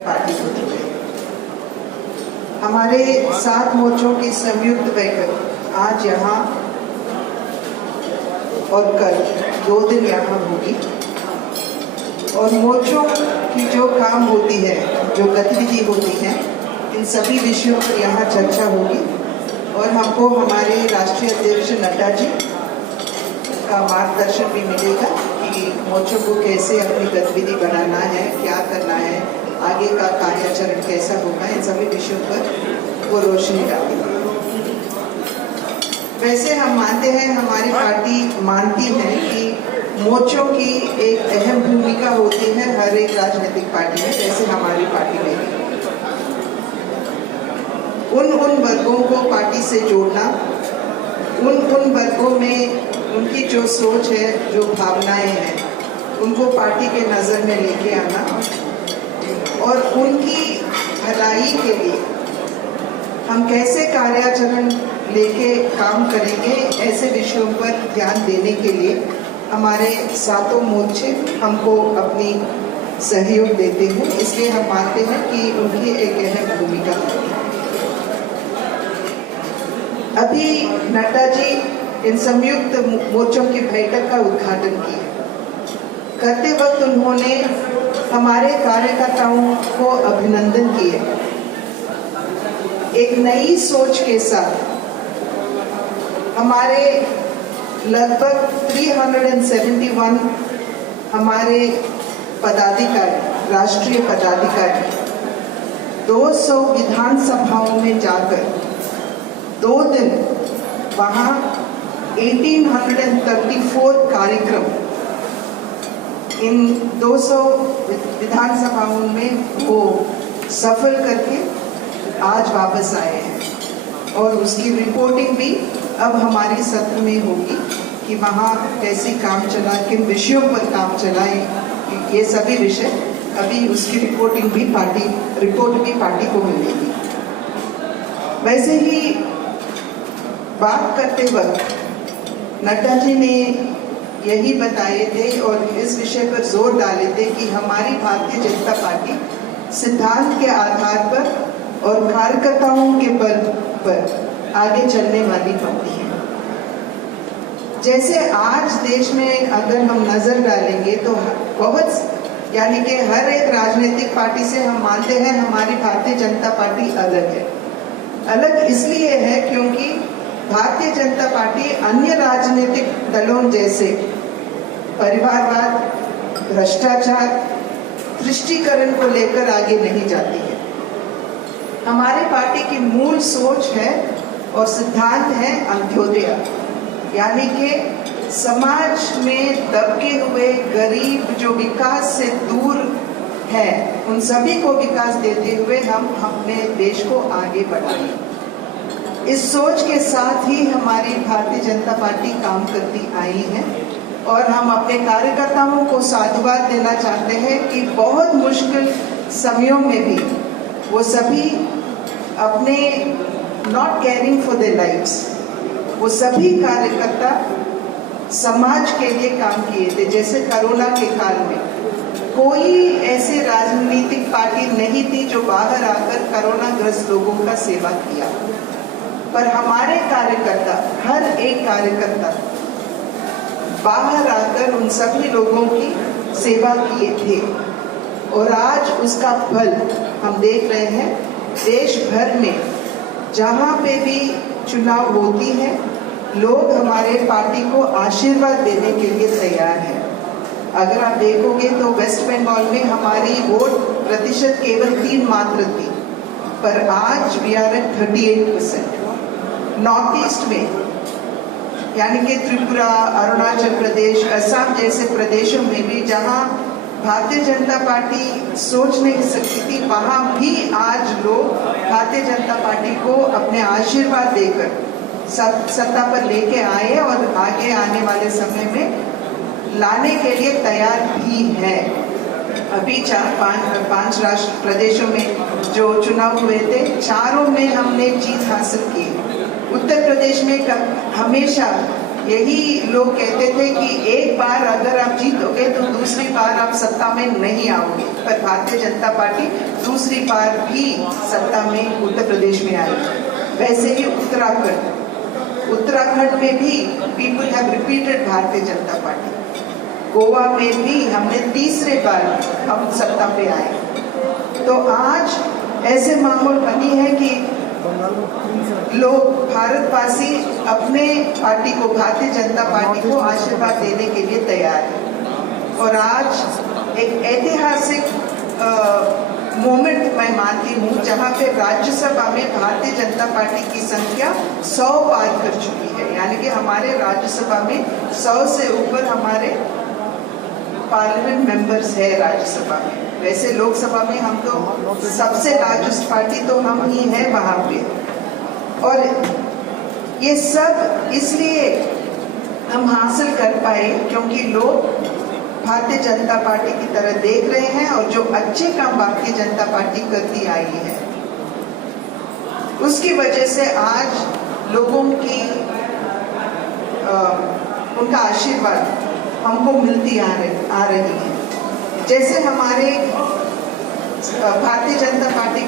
Party होती है। हमारे 7 मोर्चों की संयुक्त बैठक आज यहाँ और कल 2 दिन यहाँ होगी और मोर्चों की जो काम होती है, जो गतिविधि होती है, इन सभी विषयों पर यहाँ चर्चा होगी और हमको हमारे राष्ट्रीय अध्यक्ष नड्डा जी का मार्गदर्शन भी मिलेगा कि मोर्चों को कैसे अपनी गतिविधि बनाना है, क्या करना है, आगे का कार्याचरण कैसा होगा, इन सभी विषयों पर वो रोशनी डालेंगे। वैसे हम मानते हैं, हमारी पार्टी मानती है कि मोर्चों की एक अहम भूमिका होती है हर एक राजनीतिक पार्टी में, जैसे हमारी पार्टी में भी। उन वर्गों को पार्टी से जोड़ना, उन वर्गों में उनकी जो सोच है, जो भावनाएं हैं, उनको पार्टी के नज़र में लेके आना और उनकी भलाई के लिए हम कैसे कार्याचरण लेके काम करेंगे, ऐसे विषयों पर ध्यान देने के लिए हमारे 7 मोर्चे हमको अपनी सहयोग देते हैं। इसलिए हम मानते हैं कि उनकी एक अहम भूमिका है। अभी नड्डा जी इन संयुक्त मोर्चों की बैठक का उद्घाटन किया। करते वक्त उन्होंने हमारे कार्यकर्ताओं को अभिनंदन किए। एक नई सोच के साथ हमारे लगभग 371 हमारे पदाधिकारी, राष्ट्रीय पदाधिकारी 200 विधानसभाओं में जाकर 2 दिन वहाँ 1834 कार्यक्रम इन 200 विधानसभाओं में वो सफल करके आज वापस आए हैं और उसकी रिपोर्टिंग भी अब हमारी सत्र में होगी कि वहाँ कैसे काम चला, किन विषयों पर काम चलाए, ये सभी विषय अभी उसकी रिपोर्ट भी पार्टी को मिलेगी। वैसे ही बात करते वक्त नड्डा जी ने यही बताए थे और इस विषय पर जोर डाले थे कि हमारी भारतीय जनता पार्टी सिद्धांत के आधार पर और कार्यकर्ताओं के बल पर आगे चलने वाली पार्टी है। जैसे आज देश में अगर हम नजर डालेंगे तो बहुत, यानी कि हर एक राजनीतिक पार्टी से हम मानते हैं हमारी भारतीय जनता पार्टी अलग है। अलग इसलिए है क्योंकि भारतीय जनता पार्टी अन्य राजनीतिक दलों जैसे परिवारवाद, भ्रष्टाचार, तुष्टीकरण को लेकर आगे नहीं जाती है। हमारी पार्टी की मूल सोच है और सिद्धांत है अंत्योदय, यानी कि समाज में दबके हुए गरीब जो विकास से दूर है, उन सभी को विकास देते हुए हम अपने देश को आगे बढ़ाएं। इस सोच के साथ ही हमारी भारतीय जनता पार्टी काम करती आई है और हम अपने कार्यकर्ताओं को साधुवाद देना चाहते हैं कि बहुत मुश्किल समयों में भी वो सभी अपने not caring for their lives, वो सभी कार्यकर्ता समाज के लिए काम किए थे। जैसे कोरोना के काल में कोई ऐसे राजनीतिक पार्टी नहीं थी जो बाहर आकर कोरोना ग्रस्त लोगों का सेवा किया, पर हमारे कार्यकर्ता, हर एक कार्यकर्ता बाहर आकर उन सभी लोगों की सेवा किए थे और आज उसका फल हम देख रहे हैं। देश भर में जहाँ पे भी चुनाव होती है, लोग हमारे पार्टी को आशीर्वाद देने के लिए तैयार हैं। अगर आप देखोगे तो वेस्ट बंगाल में हमारी वोट प्रतिशत केवल 3 मात्र थी, पर आज we are at 38%। North east में, यानी कि त्रिपुरा, अरुणाचल प्रदेश, असम जैसे प्रदेशों में भी जहां भारतीय जनता पार्टी सोच नहीं सकती थी, वहां भी आज लोग भारतीय जनता पार्टी को अपने आशीर्वाद देकर सत्ता पर लेके आए और आगे आने वाले समय में लाने के लिए तैयार भी है। अभी 4-5 राष्ट्र प्रदेशों में जो चुनाव हुए थे, चारों में हमने जीत हासिल की। उत्तर प्रदेश में हमेशा यही लोग कहते थे कि एक बार अगर आप जीतोगे तो दूसरी बार आप सत्ता में नहीं आओगे, पर भारतीय जनता पार्टी दूसरी बार भी सत्ता में उत्तर प्रदेश में आई। वैसे ही उत्तराखंड में भी people have repeated Bharatiya Janata party. Goa में भी हमने तीसरे बार हम सत्ता पे आए। तो आज ऐसे माहौल बनी है कि लोग भारतवासी अपने पार्टी को, भारतीय जनता पार्टी को आशीर्वाद देने के लिए तैयार है। और आज एक ऐतिहासिक मोमेंट मैं मानती हूँ जहाँ पे राज्यसभा में भारतीय जनता पार्टी की संख्या 100 पार कर चुकी है। यानी कि हमारे राज्यसभा में 100 से ऊपर हमारे पार्लियामेंट मेंबर्स है राज्यसभा में। वैसे लोकसभा में हम तो सबसे लार्जेस्ट पार्टी तो हम ही हैं वहां पे। और ये सब इसलिए हम हासिल कर पाए क्योंकि लोग भारतीय जनता पार्टी की तरह देख रहे हैं और जो अच्छे काम भारतीय जनता पार्टी करती आई है उसकी वजह से आज लोगों की उनका आशीर्वाद हमको मिलती आ रही है। जैसे हमारे भारतीय जनता पार्टी के